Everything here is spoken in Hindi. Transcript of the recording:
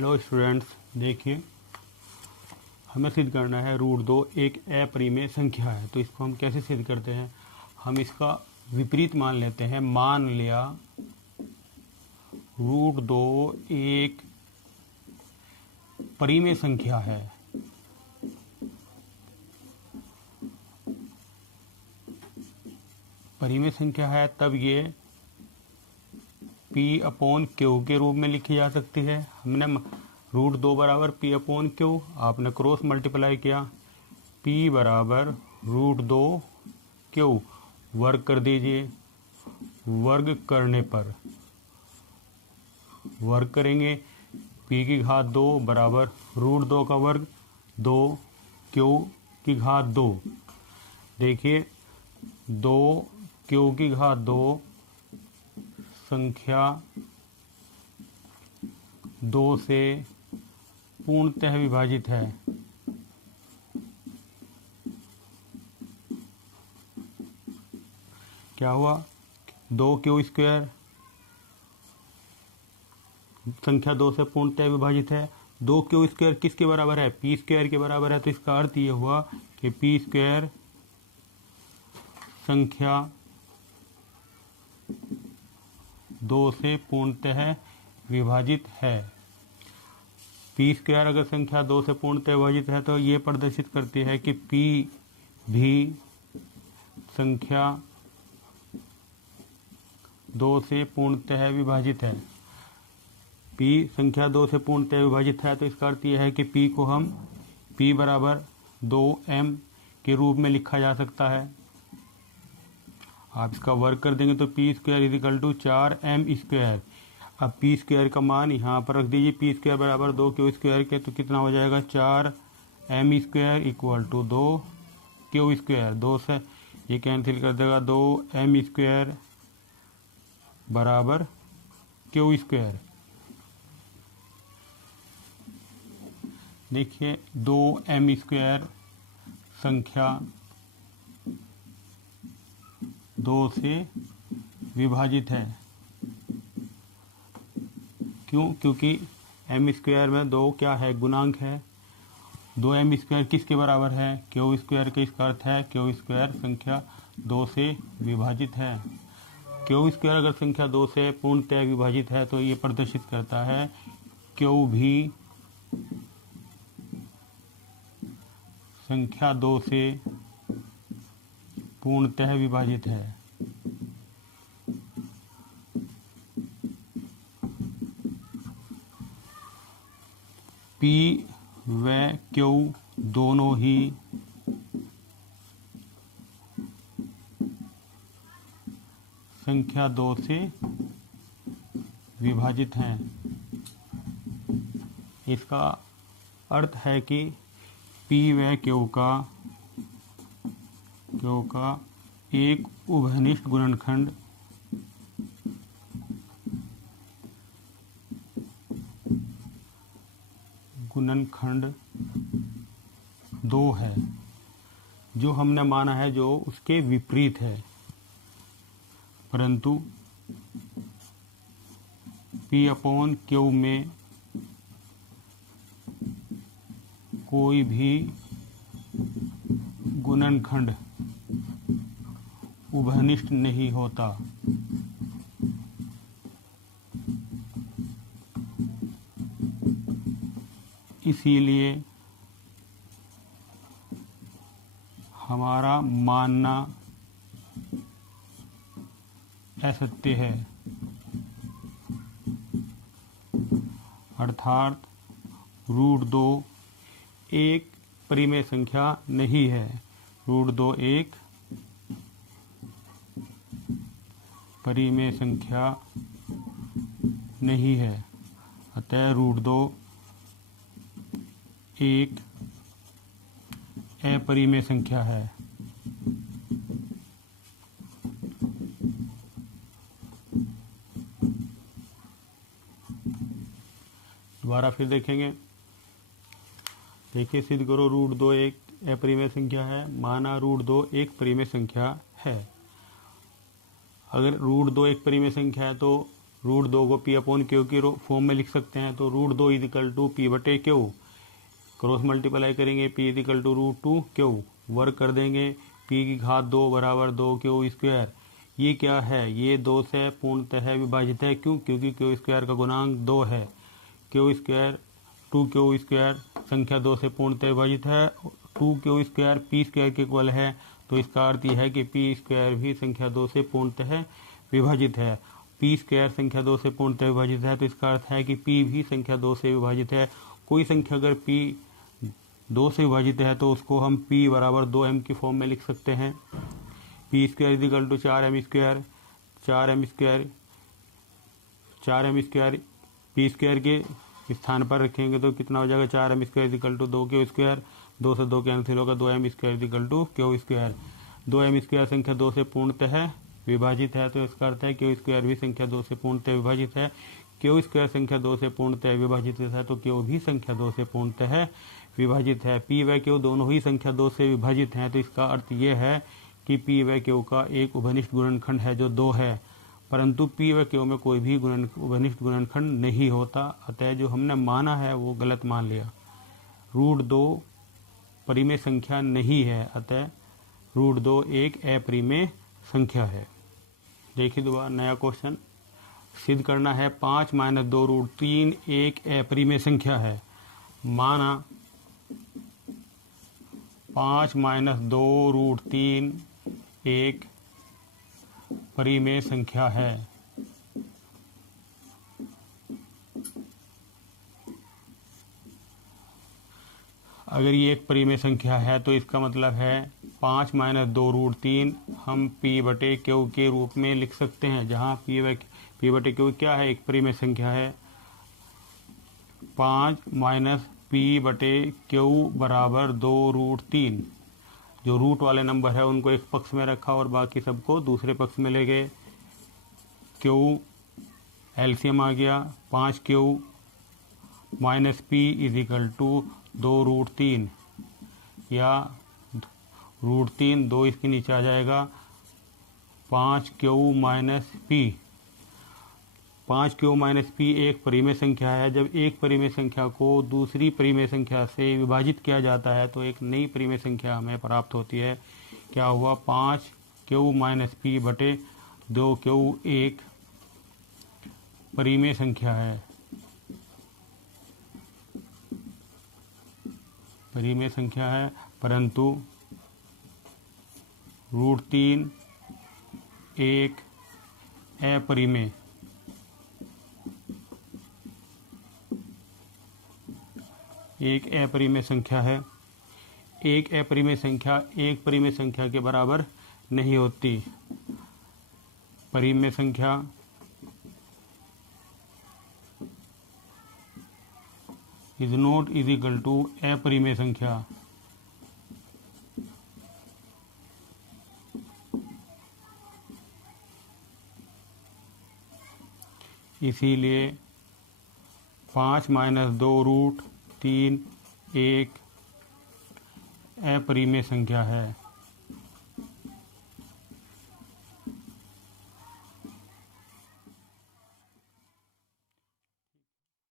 हेलो स्टूडेंट्स, देखिए हमें सिद्ध करना है रूट दो एक अपरिमेय संख्या है। तो इसको हम कैसे सिद्ध करते हैं? हम इसका विपरीत मान लेते हैं। मान लिया रूट दो एक परिमेय संख्या है। परिमेय संख्या है तब ये P/Q के रूप में लिखी जा सकती है। हमने रूट दो बराबर P/Q, आपने क्रॉस मल्टीप्लाई किया, P बराबर रूट दो Q, वर्ग कर दीजिए। वर्ग करने पर वर्ग करेंगे P की घात 2 बराबर रूट दो का वर्ग 2 Q की घात 2। देखिए 2 Q की घात 2 संख्या 2 से पूर्णतः विभाजित है। क्या हुआ? 2Q स्क्वायर संख्या 2 से पूर्णतः विभाजित है। 2Q स्क्वायर किसके बराबर है? P स्क्वायर के बराबर है। तो इसका अर्थ ये हुआ कि P स्क्वायर संख्या 2 से पूर्णतः विभाजित है। P स्क्वायर अगर संख्या 2 से पूर्णतः विभाजित है तो ये प्रदर्शित करती है कि P भी संख्या 2 से पूर्णतः विभाजित है। P संख्या 2 से पूर्णतः विभाजित है तो इसका अर्थ यह है कि P को हम P बराबर 2m के रूप में लिखा जा सकता है। आप इसका वर्ग कर देंगे तो P square is equal to 4m square. अब P स्क्वायर का मान यहाँ पर रख दीजिए। P स्क्वायर बराबर 2Q स्क्वायर के, तो कितना हो जाएगा? 4m square equal to 2Q square. 2 से ये कैंसिल कर देगा, 2m स्क्वायर बराबर Q स्क्वायर। देखिए 2m स्क्वायर संख्या 2 से विभाजित है। क्यों? क्योंकि m स्क्वायर में 2 क्या है? गुणांक है। 2m स्क्वायर किसके बराबर है? Q स्क्वायर के। इसका अर्थ है Q स्क्वायर संख्या 2 से विभाजित है। Q स्क्वायर अगर संख्या 2 से पूर्णतः विभाजित है तो ये प्रदर्शित करता है Q भी संख्या 2 से पूर्णतः विभाजित है। P व Q दोनों ही संख्या 2 से विभाजित हैं। इसका अर्थ है कि P व Q का एक उभयनिष्ठ गुणनखंड गुणनखंड 2 है। जो हमने माना है जो उसके विपरीत है, परंतु P/Q में कोई भी गुणनखंड उभयनिष्ठ नहीं होता। इसीलिए हमारा मानना असत्य है। अर्थात रूट दो एक परिमेय संख्या नहीं है। रूट दो एक परिमेय संख्या नहीं है। अतः रूट दो एक अपरिमेय संख्या है। दोबारा फिर देखेंगे। देखिए सिद्ध करो रूट दो एक अपरिमेय संख्या है। माना रूट दो एक परिमेय संख्या है। अगर रूट दो एक परिमेय संख्या है तो रूट 2 को पी अपॉन क्यू की फॉर्म में लिख सकते हैं, तो रूट 2 इजिकल टू पी बटे क्यू, क्रॉस मल्टीप्लाई करेंगे p is equal to root 2 q, work कर देंगे पी की घात 2 बराबर 2 क्यू स्क्वायर। ये क्या है, ये 2 से पूर्णतः विभाजित है, क्यों, क्योंकि क्यू स्क्वायर का गुणांक 2 है। क्यू स्क्वायर 2 क्यू स्क्वायर संख्या 2 से पूर्णतः विभाजित है, 2 क्यू स्क्वायर पी स्क्वायर के इक्वल है, तो इसका अर्थ यह है कि पी स्क्वायर भी संख्या 2 से पूर्णतः विभाजित है। पी स्क्वायर संख्या 2 से पूर्णतः विभाजित है, तो इसका अर्थ है कि पी भी संख्या 2 से विभाजित है। कोई संख्या अगर पी 2 से विभाजित है तो उसको हम p बराबर 2m की फॉर्म में लिख सकते हैं। P square is equal to 4m square, 4m square p square के स्थान पर रखेंगे तो कितना हो जाएगा, 4m square is equal to 2 q square, 2 से 2 कैंसिल होगा, 2m square is equal to q square. 2m square संख्या 2 से पूर्णतः विभाजित है, तो इसका अर्थ है क्यू स्क्वायर भी संख्या 2 से पूर्णतः विभाजित है। क्यू स्क्वायर संख्या 2 से पूर्णतः विभाजित है, तो क्यू भी संख्या 2 से पूर्णतः विभाजित है। पी व क्यू दोनों ही संख्या 2 से विभाजित हैं, तो इसका अर्थ ये है कि पी व क्यू का एक उभनिष्ठ गुणनखंड है जो 2 है, परंतु पी व क्यू में कोई भी उभनिष्ठ गुणनखंड नहीं होता, अतः जो हमने माना है वो गलत मान लिया। रूट 2 परिमेय संख्या नहीं है, अतः रूट 2 एक अपरिमेय संख्या है। देखिए दोबारा नया क्वेश्चन, सिद्ध करना है 5 माइनस 2 रूट 3 एक अपरिमेय संख्या है। माना 5 माइनस 2 रूट 3 एक परिमेय संख्या है। अगर ये एक परिमेय संख्या है तो इसका मतलब है 5 माइनस 2 रूट 3 हम p बटे क्यू के रूप में लिख सकते हैं, जहाँ p बटे क्यू क्या है, एक परिमेय संख्या है। 5 माइनस p बटे क्यू बराबर 2 रूट 3, जो रूट वाले नंबर है उनको एक पक्ष में रखा और बाकी सबको दूसरे पक्ष में ले गए। क्यू एलसीएम आ गया, 5 q minus p is equal to 2 root 3, या रूट 3 2 इसके नीचे आ जाएगा, 5 q minus P. 5 q minus P एक परिमेय संख्या है। जब एक परिमेय संख्या को दूसरी परिमेय संख्या से विभाजित किया जाता है तो एक नई परिमेय संख्या हमें प्राप्त होती है। क्या हुआ, 5 क्यू माइनस पी बटे 2 क्यू एक परिमेय संख्या है, परिमेय संख्या है, परंतु रूट 3 एक अपरिमेय संख्या है। एक अपरिमेय संख्या एक परिमेय संख्या के बराबर नहीं होती। परिमेय संख्या is not is equal to अपरिमेय संख्या। इसीलिए 5 माइनस 2 रूट 3 एक अपरिमेय संख्या है।